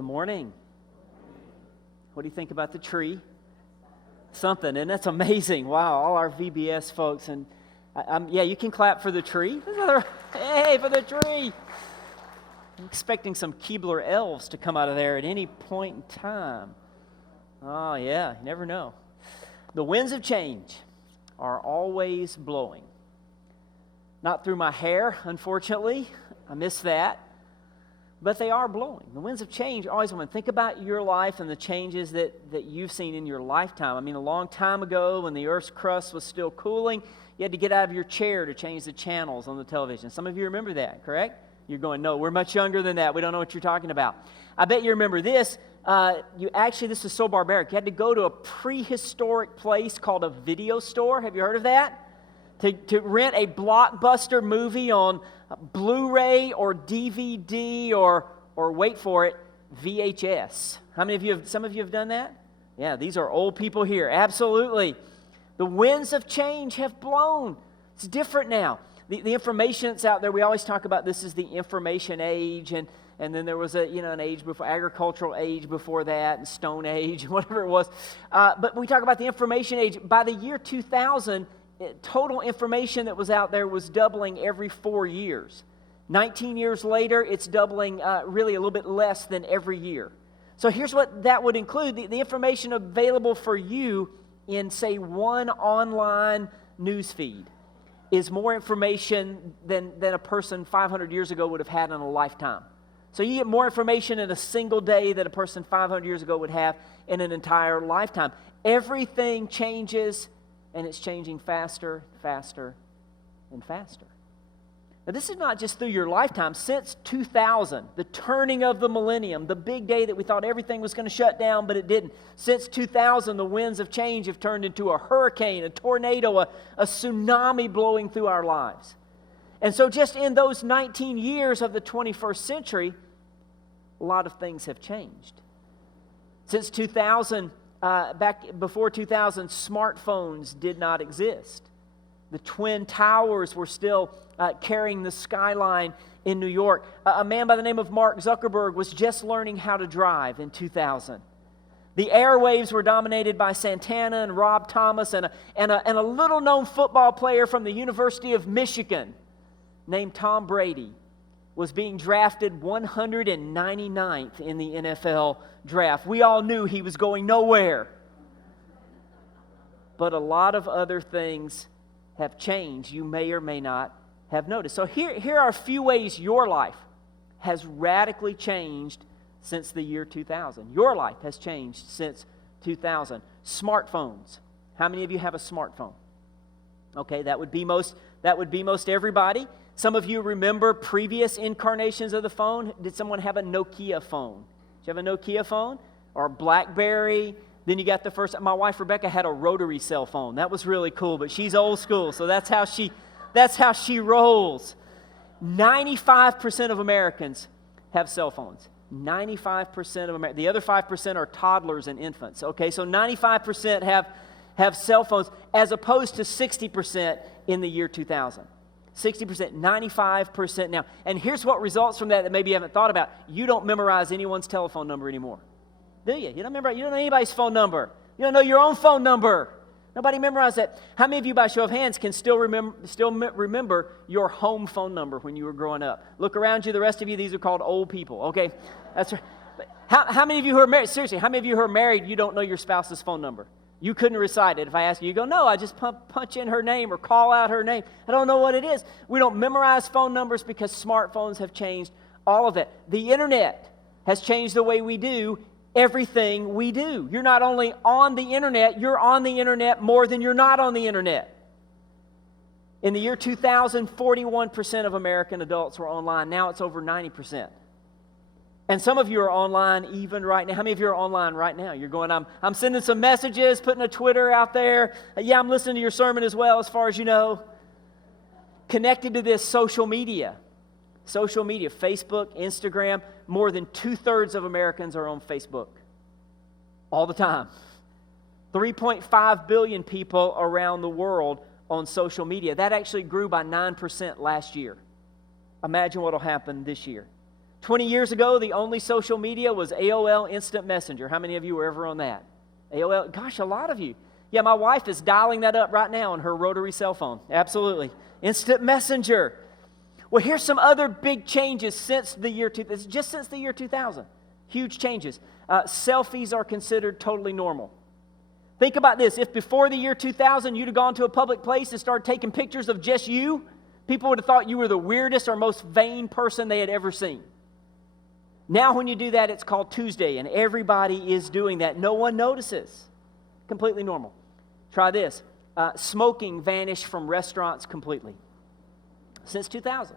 Good morning. What do you think about the tree? Something, and that's amazing. Wow, all our VBS folks, and yeah, you can clap for the tree. Hey, for the tree. I'm expecting some Keebler elves to come out of there at any point in time. Oh, yeah, you never know. The winds of change are always blowing. Not through my hair, unfortunately. I miss that. But they are blowing. The winds of change are always blowing. Think about your life and the changes that you've seen in your lifetime. I mean, a long time ago when the Earth's crust was still cooling, you had to get out of your chair to change the channels on the television. Some of you remember that, correct? You're going, no, we're much younger than that. We don't know what you're talking about. I bet you remember this. This is so barbaric. You had to go to a prehistoric place called a video store. Have you heard of that? To rent a blockbuster movie on Blu-ray or DVD or wait for it, VHS. Some of you have done that? Yeah, these are old people here. Absolutely. The winds of change have blown. It's different now. The information that's out there, we always talk about this is the information age, and then there was an age before, agricultural age before that, and Stone Age, whatever it was. But we talk about the information age. By the year 2000, total information that was out there was doubling every 4 years. 19 years later, it's doubling really a little bit less than every year. So here's what that would include. The information available for you in, say, one online news feed is more information than a person 500 years ago would have had in a lifetime. So you get more information in a single day than a person 500 years ago would have in an entire lifetime. Everything changes, and it's changing faster, faster, and faster. Now, this is not just through your lifetime. Since 2000, the turning of the millennium, the big day that we thought everything was going to shut down, but it didn't. Since 2000, the winds of change have turned into a hurricane, a tornado, a tsunami blowing through our lives. And so just in those 19 years of the 21st century, a lot of things have changed. Since 2000, back before 2000, smartphones did not exist. The Twin Towers were still carrying the skyline in New York. A man by the name of Mark Zuckerberg was just learning how to drive in 2000. The airwaves were dominated by Santana and Rob Thomas and a little-known football player from the University of Michigan named Tom Brady was being drafted 199th in the NFL draft. We all knew he was going nowhere. But a lot of other things have changed. You may or may not have noticed. So here are a few ways your life has radically changed since the year 2000. Your life has changed since 2000. Smartphones. How many of you have a smartphone? Okay, that would be most everybody. Some of you remember previous incarnations of the phone. Did someone have a Nokia phone? Did you have a Nokia phone? Or a BlackBerry? Then you got the first. My wife Rebecca had a rotary cell phone. That was really cool, but she's old school, so that's how she rolls. 95% of Americans have cell phones. 95% of Americans. The other 5% are toddlers and infants. Okay, so 95% have cell phones, as opposed to 60% in the year 2000. 60%, 95% now. And here's what results from that maybe you haven't thought about. You don't memorize anyone's telephone number anymore. Do you? You don't know anybody's phone number. You don't know your own phone number. Nobody memorized that. How many of you, by show of hands, can still remember your home phone number when you were growing up? Look around you. The rest of you, these are called old people. Okay, that's right. How many of you who are married? Seriously, how many of you who are married? You don't know your spouse's phone number? You couldn't recite it. If I ask you, you go, no, I just punch in her name or call out her name. I don't know what it is. We don't memorize phone numbers because smartphones have changed all of it. The internet has changed the way we do everything we do. You're not only on the internet, you're on the internet more than you're not on the internet. In the year 2000, 41% of American adults were online. Now it's over 90%. And some of you are online even right now. How many of you are online right now? You're going, I'm sending some messages, putting a Twitter out there. Yeah, I'm listening to your sermon as well, as far as you know. Connected to this, social media. Social media, Facebook, Instagram. More than 2/3 of Americans are on Facebook. All the time. 3.5 billion people around the world on social media. That actually grew by 9% last year. Imagine what will happen this year. 20 years ago, the only social media was AOL Instant Messenger. How many of you were ever on that? AOL, gosh, a lot of you. Yeah, my wife is dialing that up right now on her rotary cell phone. Absolutely. Instant Messenger. Well, here's some other big changes since the year 2000. Just since the year 2000. Huge changes. Selfies are considered totally normal. Think about this. If before the year 2000 you'd have gone to a public place and started taking pictures of just you, people would have thought you were the weirdest or most vain person they had ever seen. Now when you do that, it's called Tuesday, and everybody is doing that. No one notices. Completely normal. Try this. Smoking vanished from restaurants completely since 2000.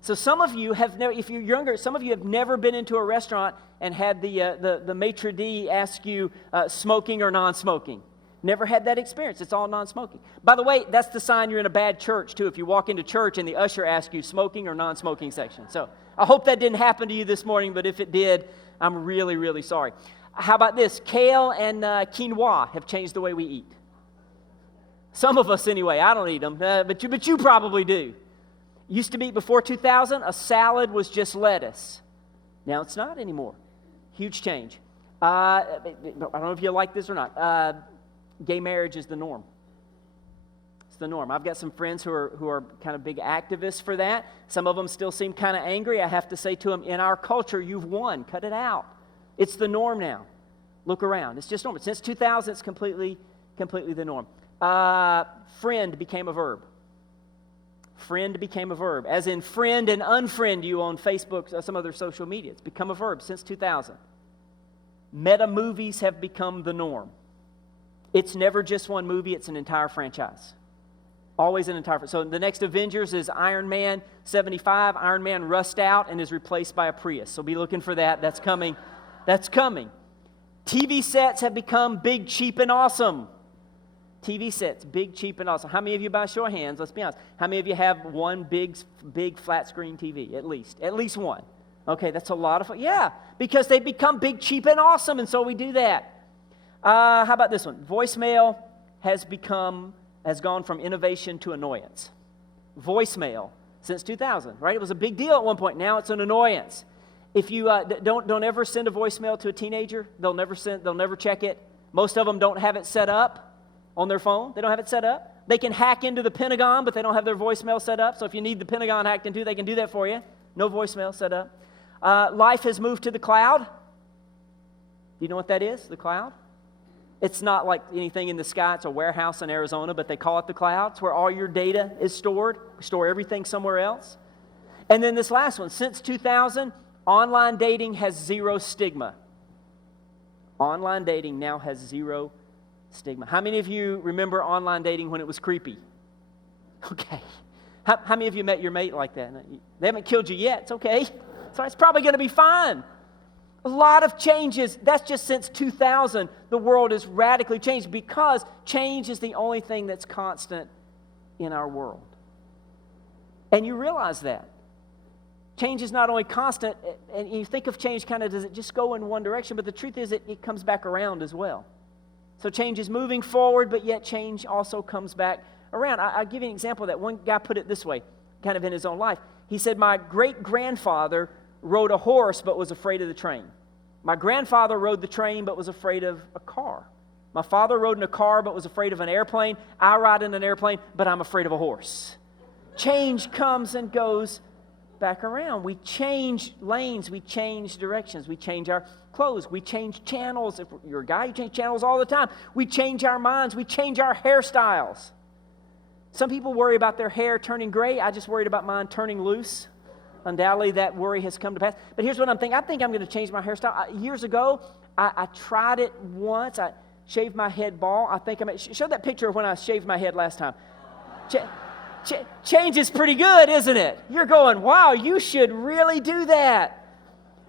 So some of you have never, if you're younger, some of you have never been into a restaurant and had the maitre d' ask you smoking or non-smoking. Never had that experience. It's all non-smoking. By the way, that's the sign you're in a bad church, too, if you walk into church and the usher asks you smoking or non-smoking section. So I hope that didn't happen to you this morning, but if it did, I'm really, really sorry. How about this? Kale and quinoa have changed the way we eat. Some of us, anyway. I don't eat them, but you probably do. Used to be, before 2000, a salad was just lettuce. Now it's not anymore. Huge change. I don't know if you like this or not. Gay marriage is the norm. It's the norm. I've got some friends who are kind of big activists for that. Some of them still seem kind of angry. I have to say to them, in our culture, you've won. Cut it out. It's the norm now. Look around. It's just normal. Since 2000, it's completely the norm. Friend became a verb. Friend became a verb. As in friend and unfriend you on Facebook or some other social media. It's become a verb since 2000. Meta movies have become the norm. It's never just one movie, it's an entire franchise. Always an entire franchise. So the next Avengers is Iron Man 75. Iron Man rusts out and is replaced by a Prius. So be looking for that. That's coming. That's coming. TV sets have become big, cheap, and awesome. TV sets, big, cheap, and awesome. How many of you, by show of hands, let's be honest, how many of you have one big flat screen TV, at least? At least one. Okay, that's a lot of fun. Yeah, because they become big, cheap, and awesome, and so we do that. How about this one? Voicemail has gone from innovation to annoyance. Voicemail since 2000, right? It was a big deal at one point. Now it's an annoyance. If you don't ever send a voicemail to a teenager, they'll never check it. Most of them don't have it set up on their phone. They don't have it set up. They can hack into the Pentagon, but they don't have their voicemail set up. So if you need the Pentagon hacked into, they can do that for you. No voicemail set up. Life has moved to the cloud. Do you know what that is, the cloud? It's not like anything in the sky. It's a warehouse in Arizona, but they call it the cloud. It's where all your data is stored. We store everything somewhere else. And then this last one, since 2000, online dating has zero stigma. Online dating now has zero stigma. How many of you remember online dating when it was creepy? Okay. How many of you met your mate like that? They haven't killed you yet. It's okay. So it's probably going to be fine. A lot of changes. That's just since 2000. The world has radically changed because change is the only thing that's constant in our world. And you realize that. Change is not only constant, and you think of change kind of, does it just go in one direction? But the truth is it comes back around as well. So change is moving forward, but yet change also comes back around. I'll give you an example of that. One guy put it this way, kind of in his own life. He said, my great-grandfather rode a horse but was afraid of the train. My grandfather rode the train but was afraid of a car. My father rode in a car but was afraid of an airplane. I ride in an airplane, but I'm afraid of a horse. Change comes and goes back around. We change lanes, we change directions, we change our clothes, we change channels. If you're a guy, you change channels all the time. We change our minds, we change our hairstyles. Some people worry about their hair turning gray. I just worried about mine turning loose. Undoubtedly, that worry has come to pass. But here's what I'm thinking. I think I'm going to change my hairstyle. Years ago, I tried it once. I shaved my head bald. I think show that picture of when I shaved my head last time. Change is pretty good, isn't it? You're going, wow, you should really do that.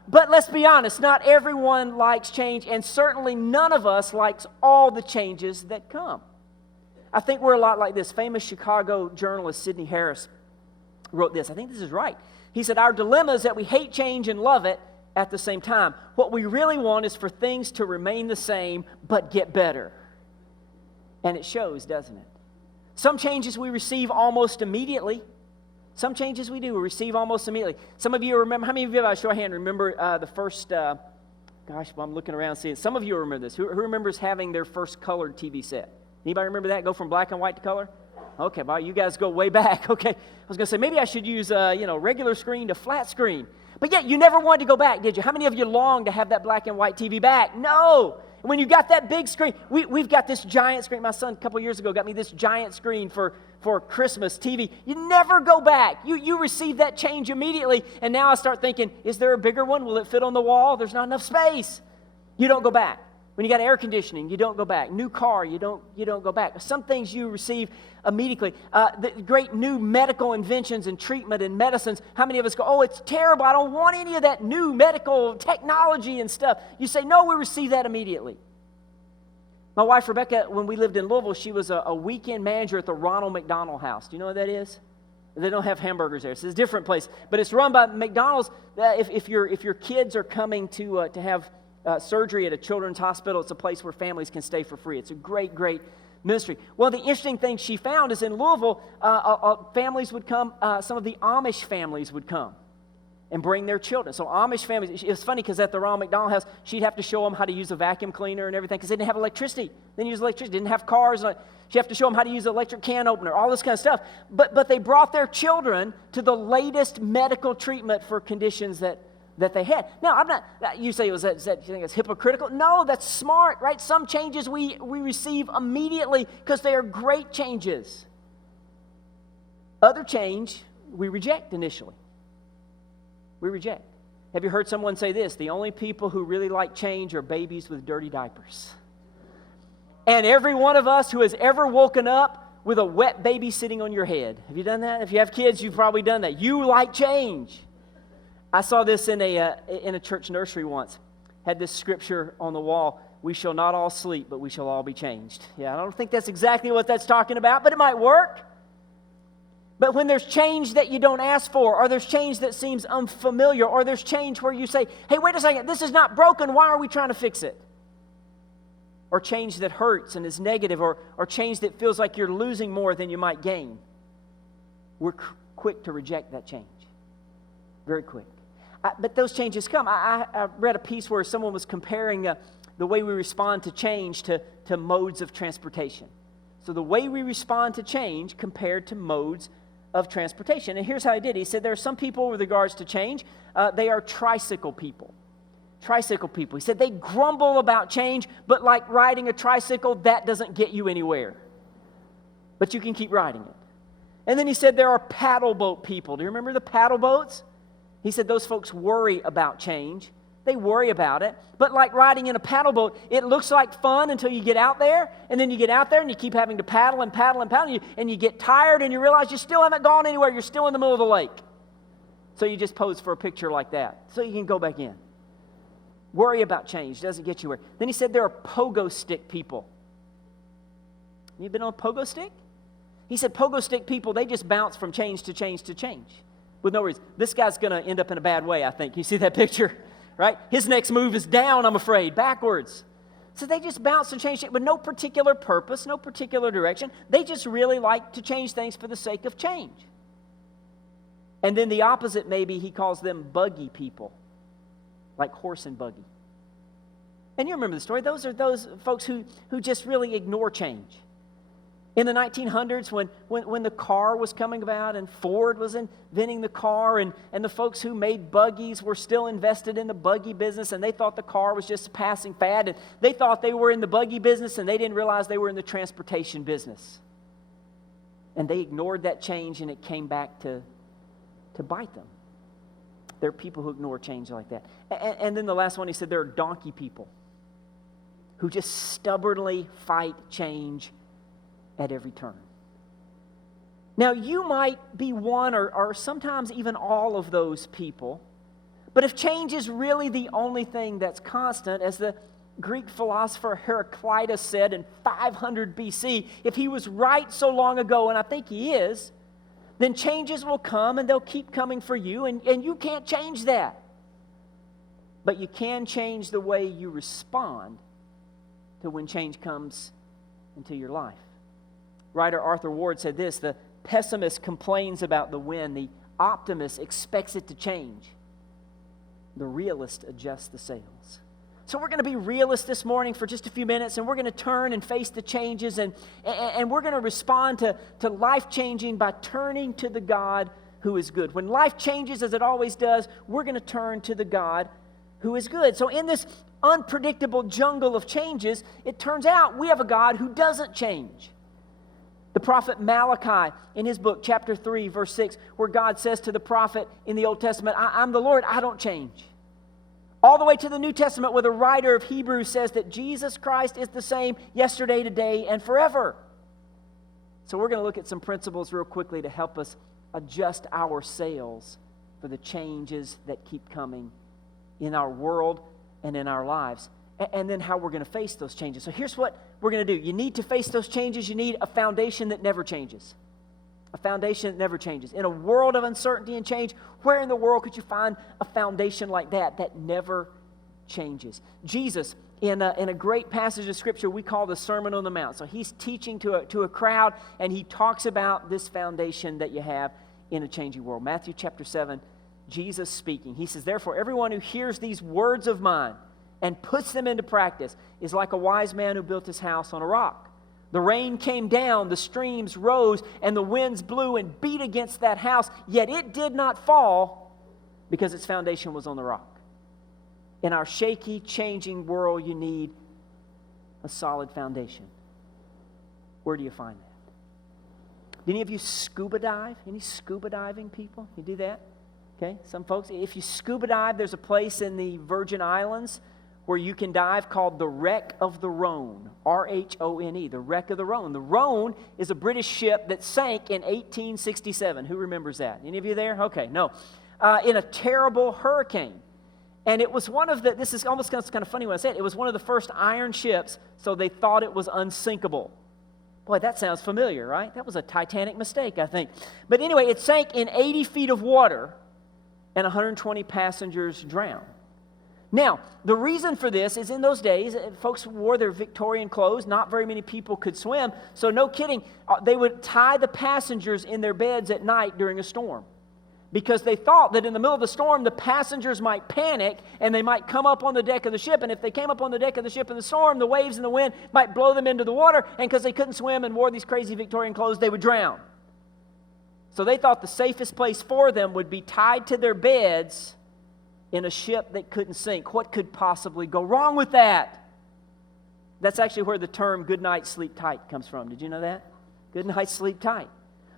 But let's be honest, not everyone likes change, and certainly none of us likes all the changes that come. I think we're a lot like this. Famous Chicago journalist Sidney Harris wrote this. I think this is right. He said, our dilemma is that we hate change and love it at the same time. What we really want is for things to remain the same but get better. And it shows, doesn't it? Some changes we receive almost immediately. Some changes we do, we receive almost immediately. Some of you remember, how many of you, by a show of hand, remember the first, I'm looking around seeing, some of you remember this. Who remembers having their first colored TV set? Anybody remember that? Go from black and white to color? Okay, well, you guys go way back. Okay, I was going to say, maybe I should use, regular screen to flat screen. But yet, you never wanted to go back, did you? How many of you longed to have that black and white TV back? No! When you got that big screen, we've got this giant screen. My son, a couple years ago, got me this giant screen for Christmas TV. You never go back. You receive that change immediately. And now I start thinking, is there a bigger one? Will it fit on the wall? There's not enough space. You don't go back. When you got air conditioning, you don't go back. New car, you don't go back. Some things you receive immediately. The great new medical inventions and treatment and medicines. How many of us go, oh, it's terrible. I don't want any of that new medical technology and stuff. You say, no, we receive that immediately. My wife, Rebecca, when we lived in Louisville, she was a weekend manager at the Ronald McDonald House. Do you know what that is? They don't have hamburgers there. So it's a different place. But it's run by McDonald's. If your kids are coming to have surgery at a children's hospital, it's a place where families can stay for free. It's a great, great ministry. Well, the interesting thing she found is in Louisville, families would come, some of the Amish families would come and bring their children. So Amish families, it was funny because at the Ronald McDonald House, she'd have to show them how to use a vacuum cleaner and everything because they didn't have electricity. They didn't use electricity, didn't have cars. She'd have to show them how to use an electric can opener, all this kind of stuff. But they brought their children to the latest medical treatment for conditions that they had. Now, I'm not, you say, you think it's hypocritical? No, that's smart, right? Some changes we receive immediately because they are great changes. Other change we reject initially. We reject. Have you heard someone say this? The only people who really like change are babies with dirty diapers. And every one of us who has ever woken up with a wet baby sitting on your head. Have you done that? If you have kids, you've probably done that. You like change. I saw this in a church nursery once. Had this scripture on the wall, we shall not all sleep, but we shall all be changed. Yeah, I don't think that's exactly what that's talking about, but it might work. But when there's change that you don't ask for, or there's change that seems unfamiliar, or there's change where you say, hey, wait a second, this is not broken, why are we trying to fix it? Or change that hurts and is negative, or change that feels like you're losing more than you might gain. We're quick to reject that change. Very quick. But those changes come. I read a piece where someone was comparing the way we respond to change to modes of transportation. So the way we respond to change compared to modes of transportation. And here's how he did. He said there are some people with regards to change, they are tricycle people. Tricycle people. He said they grumble about change, but like riding a tricycle, that doesn't get you anywhere. But you can keep riding it. And then he said there are paddle boat people. Do you remember the paddle boats? He said those folks worry about change. They worry about it. But like riding in a paddle boat, it looks like fun until you get out there. And then you get out there and you keep having to paddle and paddle and paddle. And you get tired and you realize you still haven't gone anywhere. You're still in the middle of the lake. So you just pose for a picture like that so you can go back in. Worry about change. Doesn't get you where. Then he said there are pogo stick people. You been on a pogo stick? He said pogo stick people, they just bounce from change to change to change with no reason. This guy's going to end up in a bad way, I think. You see that picture? Right? His next move is down, I'm afraid, backwards. So they just bounce and change with no particular purpose, no particular direction. They just really like to change things for the sake of change. And then the opposite, maybe he calls them buggy people, like horse and buggy. And you remember the story. Those are those folks who just really ignore change. In the 1900s, when the car was coming about and Ford was inventing the car and the folks who made buggies were still invested in the buggy business and they thought the car was just a passing fad and they thought they were in the buggy business and they didn't realize they were in the transportation business. And they ignored that change and it came back to bite them. There are people who ignore change like that. And then the last one, he said there are donkey people who just stubbornly fight change at every turn. Now, you might be one or sometimes even all of those people, but if change is really the only thing that's constant, as the Greek philosopher Heraclitus said in 500 BC, if he was right so long ago, and I think he is, then changes will come and they'll keep coming for you, and you can't change that. But you can change the way you respond to when change comes into your life. Writer Arthur Ward said this, the pessimist complains about the wind. The optimist expects it to change. The realist adjusts the sails. So we're going to be realists this morning for just a few minutes, and we're going to turn and face the changes, and we're going to respond to life changing by turning to the God who is good. When life changes, as it always does, we're going to turn to the God who is good. So in this unpredictable jungle of changes, it turns out we have a God who doesn't change. The prophet Malachi, in his book, chapter 3, verse 6, where God says to the prophet in the Old Testament, I'm the Lord, I don't change. All the way to the New Testament, where the writer of Hebrews says that Jesus Christ is the same yesterday, today, and forever. So we're going to look at some principles real quickly to help us adjust our sails for the changes that keep coming in our world and in our lives, and then how we're going to face those changes. So here's what we're going to do. You need to face those changes. You need a foundation that never changes. A foundation that never changes. In a world of uncertainty and change, where in the world could you find a foundation like that never changes? Jesus, in a great passage of Scripture we call the Sermon on the Mount. So he's teaching to a crowd, and he talks about this foundation that you have in a changing world. Matthew chapter 7, Jesus speaking. He says, therefore, everyone who hears these words of mine and puts them into practice is like a wise man who built his house on a rock. The rain came down, the streams rose, and the winds blew and beat against that house, yet it did not fall because its foundation was on the rock. In our shaky, changing world, you need a solid foundation. Where do you find that? Do any of you scuba dive? Any scuba diving people? You do that? Okay, some folks. If you scuba dive, there's a place in the Virgin Islands where you can dive called the Wreck of the Rhone, R-H-O-N-E, the Wreck of the Rhone. The Rhone is a British ship that sank in 1867. Who remembers that? Any of you there? Okay, no. In a terrible hurricane. And it was one of the, this is almost kind of funny when I say it, it was one of the first iron ships, so they thought it was unsinkable. Boy, that sounds familiar, right? That was a Titanic mistake, I think. But anyway, it sank in 80 feet of water, and 120 passengers drowned. Now, the reason for this is in those days, folks wore their Victorian clothes. Not very many people could swim. So no kidding, they would tie the passengers in their beds at night during a storm. Because they thought that in the middle of the storm, the passengers might panic and they might come up on the deck of the ship. And if they came up on the deck of the ship in the storm, the waves and the wind might blow them into the water. And because they couldn't swim and wore these crazy Victorian clothes, they would drown. So they thought the safest place for them would be tied to their beds in a ship that couldn't sink. What could possibly go wrong with that? That's actually where the term good night, sleep tight comes from. Did you know that? Good night, sleep tight.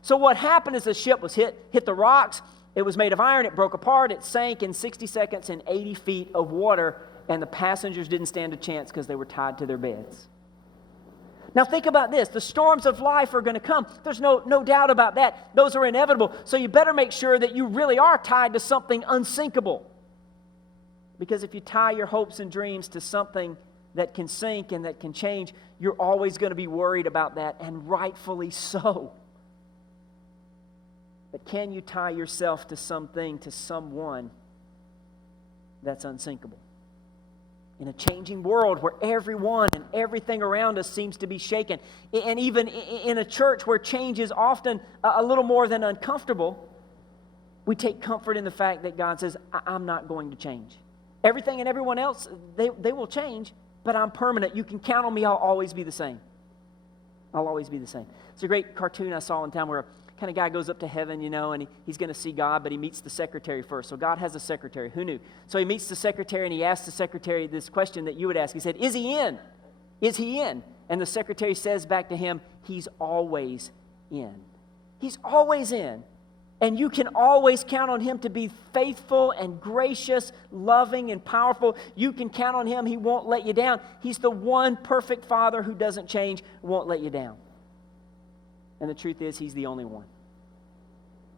So what happened is the ship was hit the rocks. It was made of iron. It broke apart. It sank in 60 seconds in 80 feet of water, and the passengers didn't stand a chance because they were tied to their beds. Now think about this. The storms of life are going to come. There's no doubt about that. Those are inevitable. So you better make sure that you really are tied to something unsinkable. Because if you tie your hopes and dreams to something that can sink and that can change, you're always going to be worried about that, and rightfully so. But can you tie yourself to something, to someone that's unsinkable? In a changing world where everyone and everything around us seems to be shaken, and even in a church where change is often a little more than uncomfortable, we take comfort in the fact that God says, I'm not going to change. Everything and everyone else, they will change, but I'm permanent. You can count on me. I'll always be the same. I'll always be the same. It's a great cartoon I saw in town where a kind of guy goes up to heaven, and he's going to see God, but he meets the secretary first. So God has a secretary. Who knew? So he meets the secretary, and he asks the secretary this question that you would ask. He said, is he in? Is he in? And the secretary says back to him, he's always in. He's always in. And you can always count on him to be faithful and gracious, loving and powerful. You can count on him. He won't let you down. He's the one perfect Father who doesn't change, won't let you down. And the truth is, he's the only one.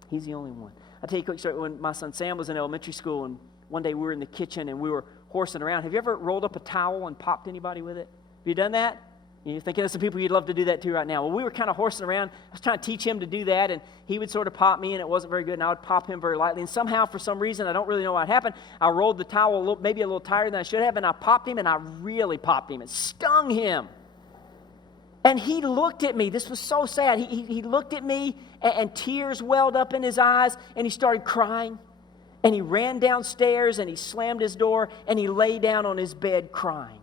He's the only one. I'll tell you a quick story. When my son Sam was in elementary school, and one day we were in the kitchen and we were horsing around. Have you ever rolled up a towel and popped anybody with it? Have you done that? You're thinking of some people you'd love to do that to right now. Well, we were kind of horsing around. I was trying to teach him to do that, and he would sort of pop me, and it wasn't very good, and I would pop him very lightly. And somehow, for some reason, I don't really know what happened, I rolled the towel maybe a little tighter than I should have, and I popped him, and I really popped him. It stung him. And he looked at me. This was so sad. He looked at me, and tears welled up in his eyes, and he started crying. And he ran downstairs, and he slammed his door, and he lay down on his bed crying.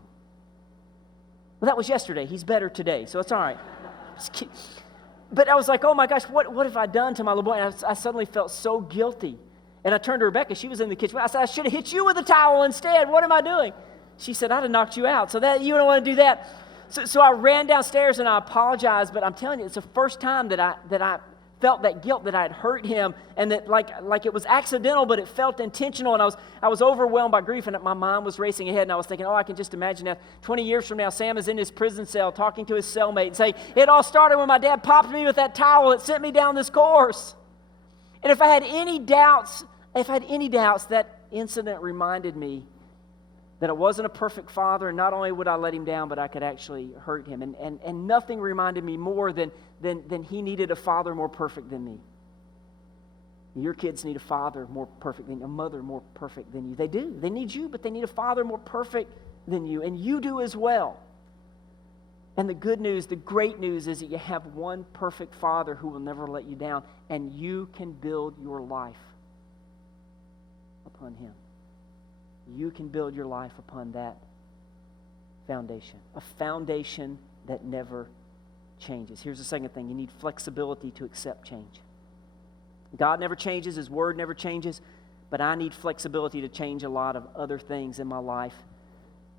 Well, that was yesterday. He's better today, so it's all right. But I was like, oh my gosh, what have I done to my little boy? And I suddenly felt so guilty. And I turned to Rebecca. She was in the kitchen. I said, I should have hit you with a towel instead. What am I doing? She said, I'd have knocked you out. So that you don't want to do that. So I ran downstairs and I apologized. But I'm telling you, it's the first time that I felt that guilt, that I had hurt him, and that like it was accidental, but it felt intentional. And I was overwhelmed by grief, and my mind was racing ahead. And I was thinking, I can just imagine that 20 years from now, Sam is in his prison cell talking to his cellmate and saying, it all started when my dad popped me with that towel that sent me down this course. And if I had any doubts, that incident reminded me that I wasn't a perfect father, and not only would I let him down, but I could actually hurt him. And nothing reminded me more than he needed a father more perfect than me. Your kids need a father more perfect than you, a mother more perfect than you. They do. They need you, but they need a father more perfect than you, and you do as well. And the good news, the great news is that you have one perfect father who will never let you down, and you can build your life upon him. You can build your life upon that foundation, a foundation that never changes. Here's the second thing. You need flexibility to accept change. God never changes. His word never changes. But I need flexibility to change a lot of other things in my life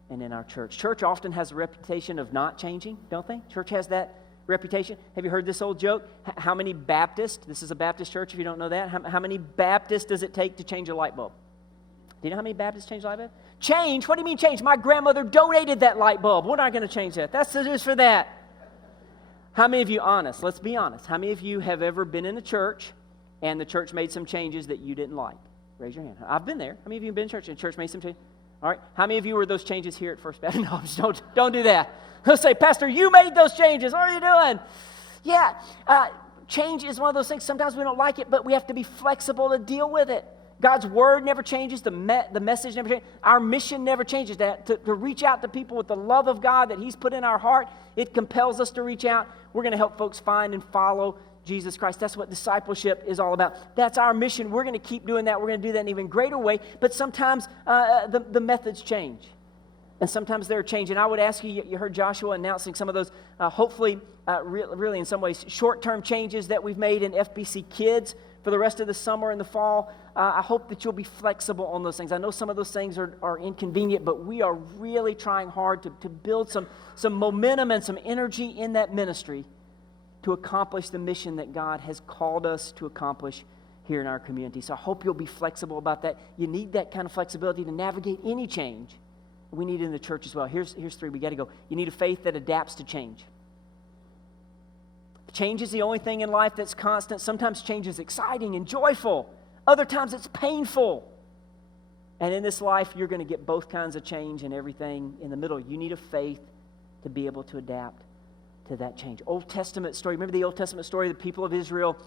and in our church. Church often has a reputation of not changing, don't they? Church has that reputation. Have you heard this old joke? How many Baptists, this is a Baptist church if you don't know that, how many Baptists does it take to change a light bulb? Do you know how many Baptists change a light bulb? Change? What do you mean change? My grandmother donated that light bulb. We're not going to change that. That's just for that. How many of you, honest, let's be honest, how many of you have ever been in a church and the church made some changes that you didn't like? Raise your hand. I've been there. How many of you have been in church and the church made some changes? All right. How many of you were those changes here at First Baptist? No, just don't do that. They'll say, Pastor, you made those changes. What are you doing? Yeah. Change is one of those things. Sometimes we don't like it, but we have to be flexible to deal with it. God's word never changes. The message never changes. Our mission never changes. That to reach out to people with the love of God that he's put in our heart, it compels us to reach out. We're going to help folks find and follow Jesus Christ. That's what discipleship is all about. That's our mission. We're going to keep doing that. We're going to do that in an even greater way. But sometimes the methods change. And sometimes they're changing. I would ask you, you heard Joshua announcing some of those, hopefully, really in some ways, short-term changes that we've made in FBC Kids for the rest of the summer and the fall. I hope that you'll be flexible on those things. I know some of those things are inconvenient, but we are really trying hard to build some momentum and some energy in that ministry to accomplish the mission that God has called us to accomplish here in our community. So I hope you'll be flexible about that. You need that kind of flexibility to navigate any change. We need it in the church as well. Here's three. We got to go. You need a faith that adapts to change. Change is the only thing in life that's constant. Sometimes change is exciting and joyful. Other times it's painful. And in this life, you're going to get both kinds of change and everything in the middle. You need a faith to be able to adapt to that change. Old Testament story. Remember the Old Testament story? The people of Israel,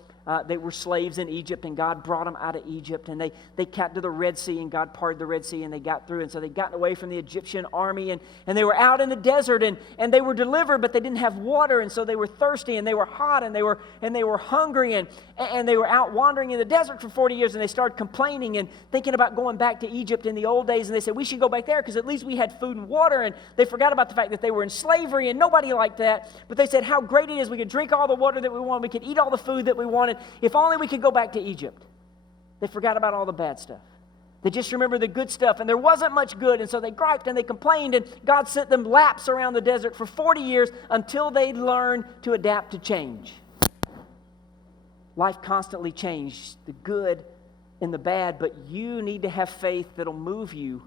they were slaves in Egypt, and God brought them out of Egypt, and they got to the Red Sea, and God parted the Red Sea, and they got through, and so they got away from the Egyptian army, and they were out in the desert, and they were delivered, but they didn't have water, and so they were thirsty, and they were hot, and they were hungry, and they were out wandering in the desert for 40 years, and they started complaining and thinking about going back to Egypt in the old days, and they said, we should go back there, because at least we had food and water, and they forgot about the fact that they were in slavery, and nobody liked that, but they said how great it is, we could drink all the water that we wanted, we could eat all the food that we wanted, if only we could go back to Egypt. They forgot about all the bad stuff. They just remember the good stuff, and there wasn't much good, and so they griped and they complained, and God sent them laps around the desert for 40 years until they learned to adapt to change. Life constantly changed, the good and the bad, but you need to have faith that'll move you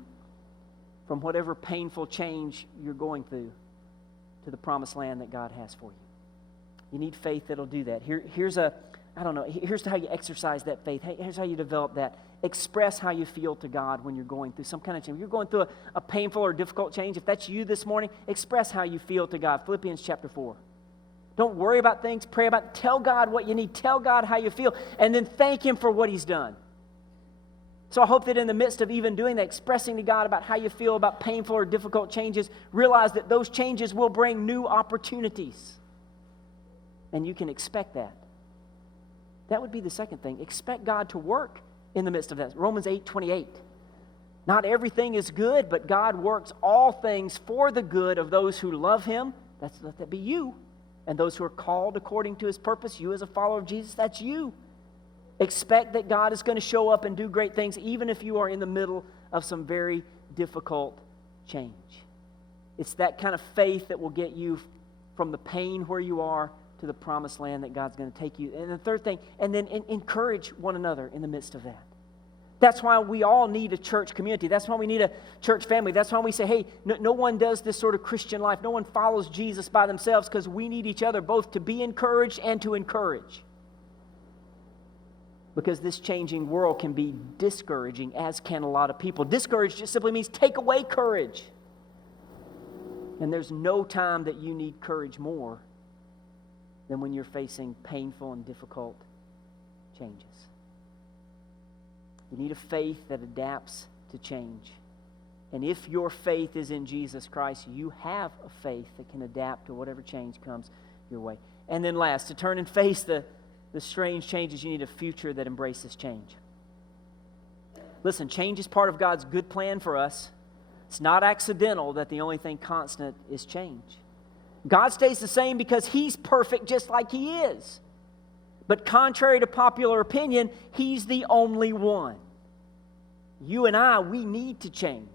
from whatever painful change you're going through to the promised land that God has for you. You need faith that'll do that. Here's how you exercise that faith. Here's how you develop that. Express how you feel to God when you're going through some kind of change. If you're going through a painful or difficult change, if that's you this morning, express how you feel to God. Philippians chapter 4. Don't worry about things. Pray about it. Tell God what you need. Tell God how you feel. And then thank Him for what He's done. So I hope that in the midst of even doing that, expressing to God about how you feel about painful or difficult changes, realize that those changes will bring new opportunities. And you can expect that. That would be the second thing. Expect God to work in the midst of that. Romans 8:28. Not everything is good, but God works all things for the good of those who love Him. Let that be you. And those who are called according to His purpose. You as a follower of Jesus, that's you. Expect that God is going to show up and do great things, even if you are in the middle of some very difficult change. It's that kind of faith that will get you from the pain where you are to the promised land that God's going to take you. And the third thing, and then encourage one another in the midst of that. That's why we all need a church community. That's why we need a church family. That's why we say, hey, no one does this sort of Christian life. No one follows Jesus by themselves, because we need each other both to be encouraged and to encourage. Because this changing world can be discouraging, as can a lot of people. Discouraged just simply means take away courage. And there's no time that you need courage more than when you're facing painful and difficult changes. You need a faith that adapts to change. And if your faith is in Jesus Christ, you have a faith that can adapt to whatever change comes your way. And then last, to turn and face the strange changes, you need a future that embraces change. Listen, change is part of God's good plan for us. It's not accidental that the only thing constant is change. God stays the same because He's perfect just like He is. But contrary to popular opinion, He's the only one. You and I, we need to change.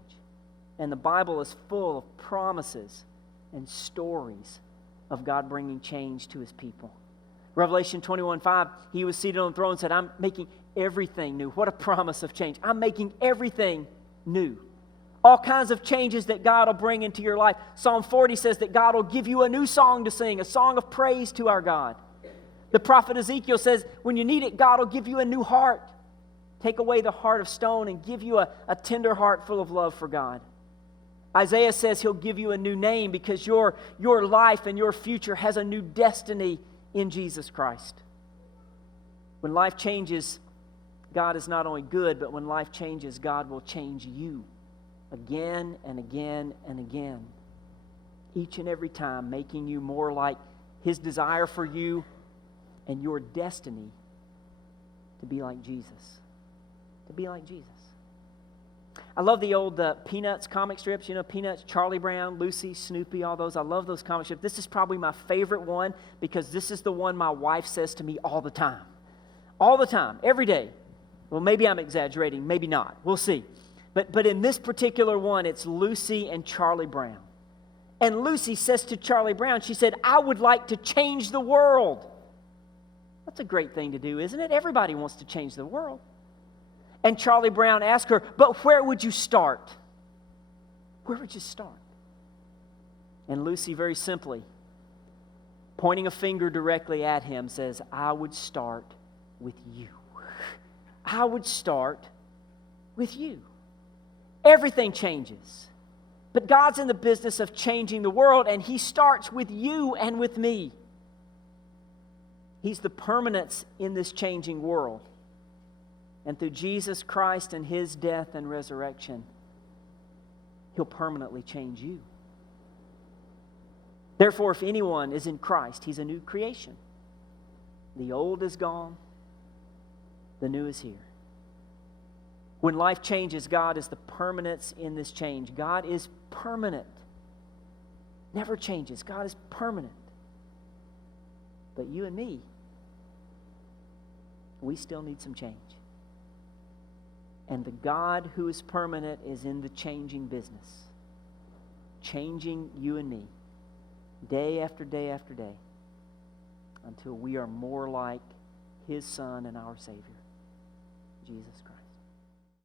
And the Bible is full of promises and stories of God bringing change to His people. Revelation 21:5, He was seated on the throne and said, I'm making everything new. What a promise of change. I'm making everything new. All kinds of changes that God will bring into your life. Psalm 40 says that God will give you a new song to sing, a song of praise to our God. The prophet Ezekiel says, when you need it, God will give you a new heart. Take away the heart of stone and give you a tender heart full of love for God. Isaiah says He'll give you a new name because your life and your future has a new destiny in Jesus Christ. When life changes, God is not only good, but when life changes, God will change you again and again and again. Each and every time, making you more like His desire for you and your destiny to be like Jesus. To be like Jesus. I love the old Peanuts comic strips. You know, Peanuts, Charlie Brown, Lucy, Snoopy, all those. I love those comic strips. This is probably my favorite one because this is the one my wife says to me all the time. All the time, every day. Well, maybe I'm exaggerating, maybe not. We'll see. But in this particular one, it's Lucy and Charlie Brown. And Lucy says to Charlie Brown, she said, I would like to change the world. That's a great thing to do, isn't it? Everybody wants to change the world. And Charlie Brown asked her, but where would you start? Where would you start? And Lucy very simply, pointing a finger directly at him, says, I would start with you. I would start with you. Everything changes. But God's in the business of changing the world, and He starts with you and with me. He's the permanence in this changing world. And through Jesus Christ and His death and resurrection, He'll permanently change you. Therefore, if anyone is in Christ, he's a new creation. The old is gone, the new is here. When life changes, God is the permanence in this change. God is permanent. Never changes. God is permanent. But you and me, we still need some change. And the God who is permanent is in the changing business. Changing you and me. Day after day after day. Until we are more like His Son and our Savior, Jesus Christ.